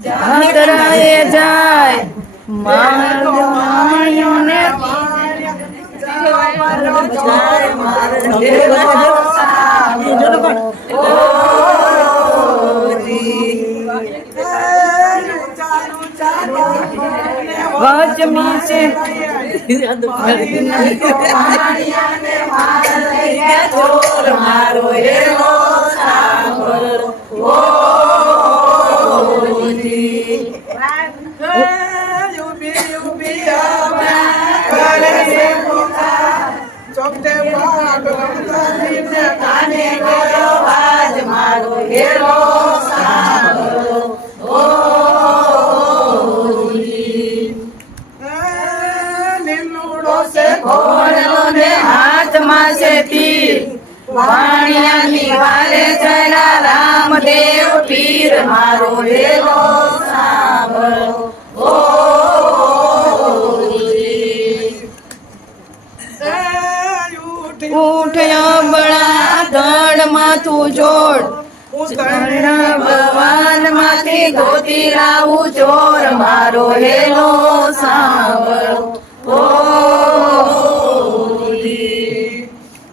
જાતરાએ જાય માળીઓને વચમી છે મારો હેલો હાથમાં છે તીર વાણિયાની વાલે જરા રામદેવ પીર મારો હેલો સાંભળો ઉઠ્યો બળા ધડ માથું જોડ ભગવાન માંથી ગોતી લાવું ચોર મારો હેલો